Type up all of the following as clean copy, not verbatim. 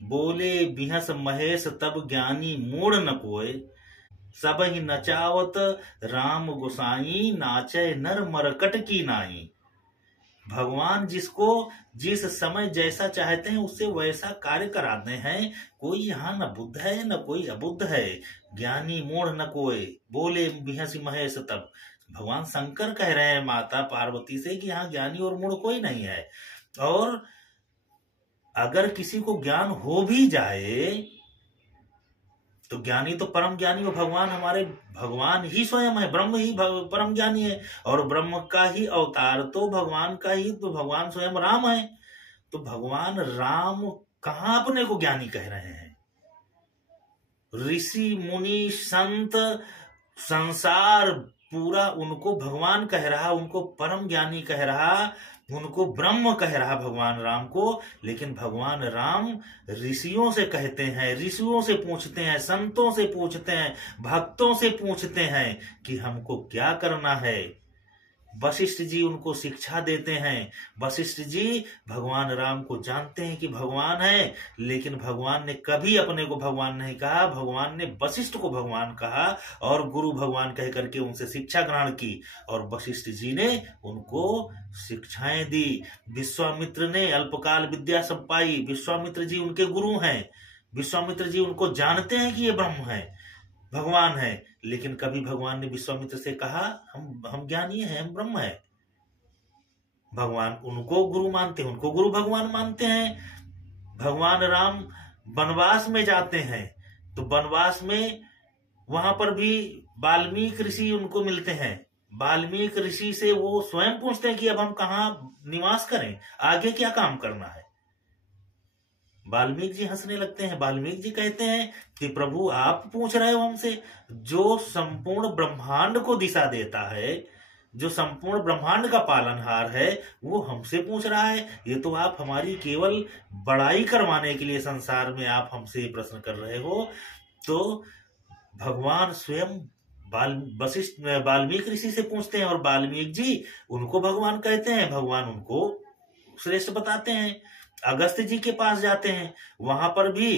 बोले बिहस महेश तब ज्ञानी मूढ़ न कोय। सब ही नचावत राम गोसाई, नाचे नर मरकट की नाई। भगवान जिसको जिस समय जैसा चाहते हैं उससे वैसा कार्य कराते हैं। कोई यहाँ न बुद्ध है न कोई अबुद्ध है। ज्ञानी मूढ़ न कोय, बोले बिहसी महेश तब। भगवान शंकर कह रहे हैं माता पार्वती से कि यहाँ ज्ञानी और मूढ़ कोई नहीं है। और अगर किसी को ज्ञान हो भी जाए तो ज्ञानी तो परम ज्ञानी हो भगवान, हमारे भगवान ही स्वयं है, ब्रह्म ही परम ज्ञानी है। और ब्रह्म का ही अवतार तो भगवान का ही, तो भगवान स्वयं राम है। तो भगवान राम कहाँ अपने को ज्ञानी कह रहे हैं? ऋषि मुनि संत संसार पूरा उनको भगवान कह रहा, उनको परम ज्ञानी कह रहा, उनको ब्रह्म कह रहा भगवान राम को। लेकिन भगवान राम ऋषियों से कहते हैं, ऋषियों से पूछते हैं, संतों से पूछते हैं, भक्तों से पूछते हैं कि हमको क्या करना है। वशिष्ठ जी उनको शिक्षा देते हैं। वशिष्ठ जी भगवान राम को जानते हैं कि भगवान है, लेकिन भगवान ने कभी अपने को भगवान नहीं कहा, भगवान ने वशिष्ठ को भगवान कहा और गुरु भगवान कह करके उनसे शिक्षा ग्रहण की। और वशिष्ठ जी ने उनको शिक्षाएं दी। विश्वामित्र ने अल्पकाल विद्या सब पाई। विश्वामित्र जी उनके गुरु हैं। विश्वामित्र जी उनको जानते हैं कि ये ब्रह्म है, भगवान है। लेकिन कभी भगवान ने विश्वामित्र से कहा हम ज्ञानी हैं, हम ब्रह्म है। भगवान उनको गुरु मानते हैं, उनको गुरु भगवान मानते हैं। भगवान राम वनवास में जाते हैं तो वनवास में वहां पर भी वाल्मीकि ऋषि उनको मिलते हैं। वाल्मीकि ऋषि से वो स्वयं पूछते हैं कि अब हम कहाँ निवास करें, आगे क्या काम करना है। वाल्मीकि जी हंसने लगते हैं। वाल्मीकि जी कहते हैं कि प्रभु आप पूछ रहे हो हमसे, जो संपूर्ण ब्रह्मांड को दिशा देता है, जो संपूर्ण ब्रह्मांड का पालनहार है, वो हमसे पूछ रहा है। ये तो आप हमारी केवल बड़ाई करवाने के लिए संसार में आप हमसे प्रश्न कर रहे हो। तो भगवान स्वयं वशिष्ठ वाल्मीकि ऋषि से पूछते हैं और वाल्मीकि जी उनको भगवान कहते हैं। भगवान उनको श्रेष्ठ बताते हैं। अगस्त्य जी के पास जाते हैं, वहां पर भी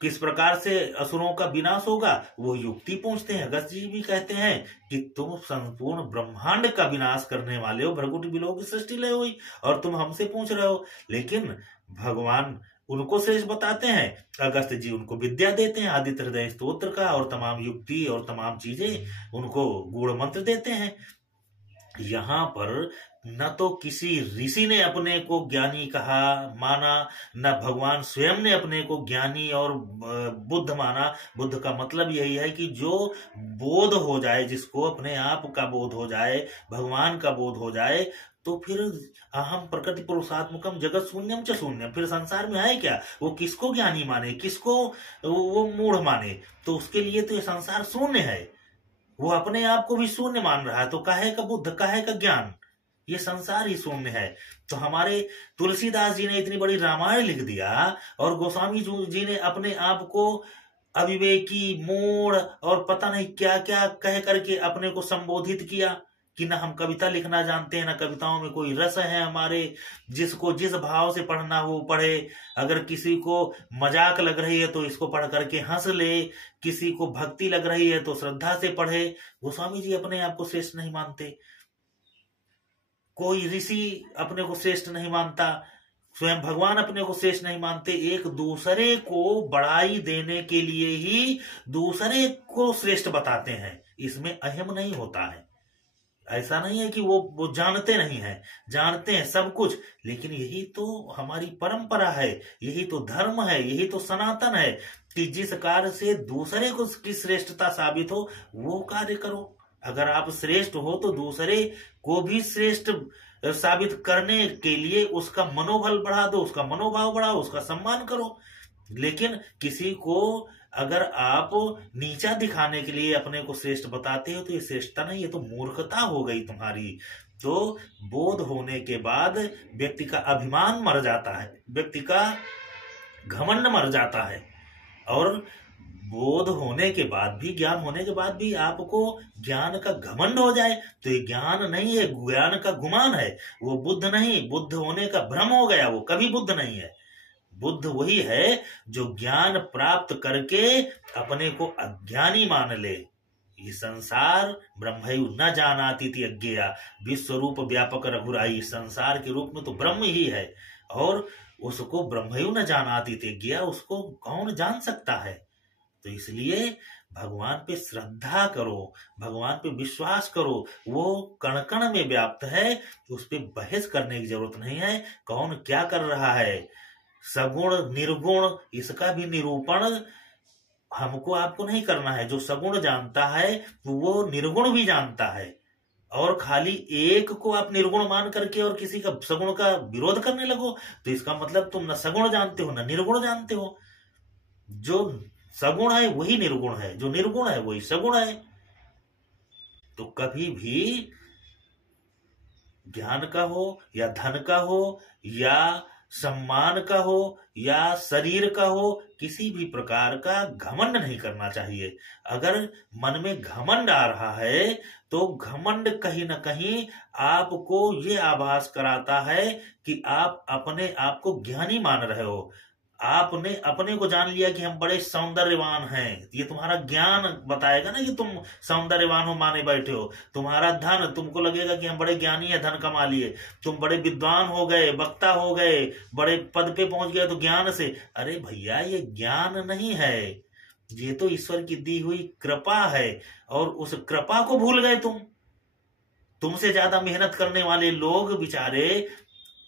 किस प्रकार से असुरों का विनाश होगा वो युक्ति पूछते हैं। अगस्त्य जी भी कहते हैं कि तुम संपूर्ण ब्रह्मांड का विनाश करने वाले हो, भृगुटी बिलों की सृष्टि ले हुई और तुम हमसे पूछ रहे हो। लेकिन भगवान उनको श्रेष्ठ बताते हैं। अगस्त्य जी उनको विद्या देते हैं, आदित्य हृदय स्तोत्र का और तमाम युक्ति और तमाम चीजें उनको गूढ़ मंत्र देते हैं। यहाँ पर न तो किसी ऋषि ने अपने को ज्ञानी कहा माना, न भगवान स्वयं ने अपने को ज्ञानी और बुद्ध माना। बुद्ध का मतलब यही है कि जो बोध हो जाए, जिसको अपने आप का बोध हो जाए, भगवान का बोध हो जाए, तो फिर अहम प्रकृति पुरुषात्मकम जगत शून्यम च शून्यम, फिर संसार में आए क्या? वो किसको ज्ञानी माने, किसको वो मूढ़ माने? तो उसके लिए तो ये संसार शून्य है। वो अपने आप को भी शून्य मान रहा है, तो काहे का बुद्ध, काहे का ज्ञान? ये संसार ही शून्य है। तो हमारे तुलसीदास जी ने इतनी बड़ी रामायण लिख दिया और गोस्वामी जी ने अपने आप को अविवेकी, मूढ़ और पता नहीं क्या क्या कह करके अपने को संबोधित किया कि ना हम कविता लिखना जानते हैं, ना कविताओं में कोई रस है हमारे। जिसको जिस भाव से पढ़ना हो पढ़े। अगर किसी को मजाक लग रही है तो इसको पढ़ करके हंस ले, किसी को भक्ति लग रही है तो श्रद्धा से पढ़े। गोस्वामी जी अपने आप को श्रेष्ठ नहीं मानते, कोई ऋषि अपने को श्रेष्ठ नहीं मानता, स्वयं भगवान अपने को श्रेष्ठ नहीं मानते। एक दूसरे को बढ़ाई देने के लिए ही दूसरे को श्रेष्ठ बताते हैं, इसमें अहम नहीं होता है। ऐसा नहीं है कि वो जानते नहीं है, जानते हैं सब कुछ। लेकिन यही तो हमारी परंपरा है, यही तो धर्म है, यही तो सनातन है कि जिस कार्य से दूसरे को की श्रेष्ठता साबित हो वो कार्य करो। अगर आप श्रेष्ठ हो तो दूसरे को भी श्रेष्ठ साबित करने के लिए उसका मनोबल बढ़ा दो, उसका मनोभाव बढ़ाओ, उसका सम्मान करो। लेकिन किसी को अगर आप नीचा दिखाने के लिए अपने को श्रेष्ठ बताते हो तो ये श्रेष्ठता नहीं, ये तो मूर्खता हो गई तुम्हारी। तो बोध होने के बाद व्यक्ति का अभिमान मर जाता है, व्यक्ति का घमंड मर जाता है। और बोध होने के बाद भी, ज्ञान होने के बाद भी आपको ज्ञान का घमंड हो जाए तो ये ज्ञान नहीं है, ज्ञान का गुमान है। वो बुद्ध नहीं, बुद्ध होने का भ्रम हो गया, वो कभी बुद्ध नहीं है। बुद्ध वही है जो ज्ञान प्राप्त करके अपने को अज्ञानी मान ले। ये संसार ब्रह्मयु न जानाति इति अज्ञेया, विश्व रूप व्यापक रघुराई, संसार के रूप में तो ब्रह्म ही है और उसको ब्रह्मयु न जानाति इति अज्ञेया, उसको कौन जान सकता है। तो इसलिए भगवान पे श्रद्धा करो, भगवान पे विश्वास करो, वो कण कण में व्याप्त है, उस पे बहस करने की जरूरत नहीं है। कौन क्या कर रहा है, सगुण निर्गुण, इसका भी निरूपण हमको आपको नहीं करना है। जो सगुण जानता है वो निर्गुण भी जानता है, और खाली एक को आप निर्गुण मान करके और किसी का सगुण का विरोध करने लगो तो इसका मतलब तुम न सगुण जानते हो न निर्गुण जानते हो। जो सगुण है वही निर्गुण है, जो निर्गुण है वही सगुण है। तो कभी भी ज्ञान का हो या धन का हो या सम्मान का हो या शरीर का हो, किसी भी प्रकार का घमंड नहीं करना चाहिए। अगर मन में घमंड आ रहा है तो घमंड कहीं ना कहीं आपको ये आभास कराता है कि आप अपने आप को ज्ञानी मान रहे हो। आपने अपने को जान लिया कि हम बड़े सौंदर्यवान हैं, ये तुम्हारा ज्ञान बताएगा ना कि तुम सौंदर्यवान हो, माने बैठे हो। तुम्हारा धन, तुमको लगेगा कि हम बड़े ज्ञानी है, धन कमा लिए, तुम बड़े विद्वान हो गए, वक्ता हो गए, बड़े पद पे पहुंच गए तो ज्ञान से। अरे भैया ये ज्ञान नहीं है, ये तो ईश्वर की दी हुई कृपा है, और उस कृपा को भूल गए तुम। तुमसे ज्यादा मेहनत करने वाले लोग बेचारे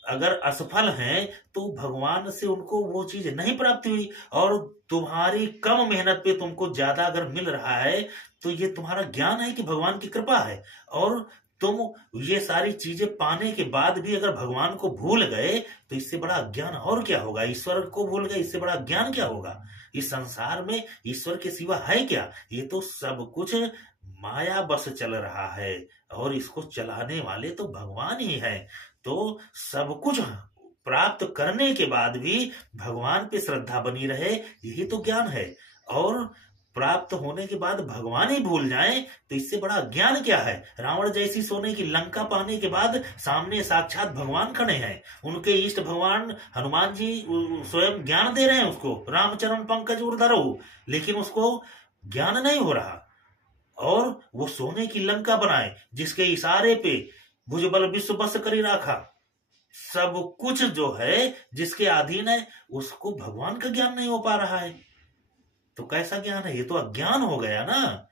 अगर असफल हैं तो भगवान से उनको वो चीज नहीं प्राप्त हुई, और तुम्हारी कम मेहनत पे तुमको ज्यादा अगर मिल रहा है तो ये तुम्हारा ज्ञान है कि भगवान की कृपा है। और तुम ये सारी चीजें पाने के बाद भी अगर भगवान को भूल गए तो इससे बड़ा अज्ञान और क्या होगा। ईश्वर को भूल गए, इससे बड़ा अज्ञान क्या होगा। इस संसार में ईश्वर के सिवा है क्या। ये तो सब कुछ माया बस चल रहा है, और इसको चलाने वाले तो भगवान ही है। तो सब कुछ प्राप्त करने के बाद भी भगवान पे श्रद्धा बनी रहे, यही तो ज्ञान है। और प्राप्त होने के बाद भगवान ही भूल जाएं तो इससे बड़ा ज्ञान क्या है। रावण जैसी सोने की लंका पाने के बाद सामने साक्षात भगवान खड़े हैं, उनके इष्ट भगवान हनुमान जी स्वयं ज्ञान दे रहे हैं उसको, रामचरण पंकज उर्धरो, लेकिन उसको ज्ञान नहीं हो रहा। और वो सोने की लंका बनाए जिसके इशारे पे भुजबल विश्व बस करी राखा, सब कुछ जो है जिसके अधीन है उसको भगवान का ज्ञान नहीं हो पा रहा है। तो कैसा ज्ञान है, ये तो अज्ञान हो गया ना।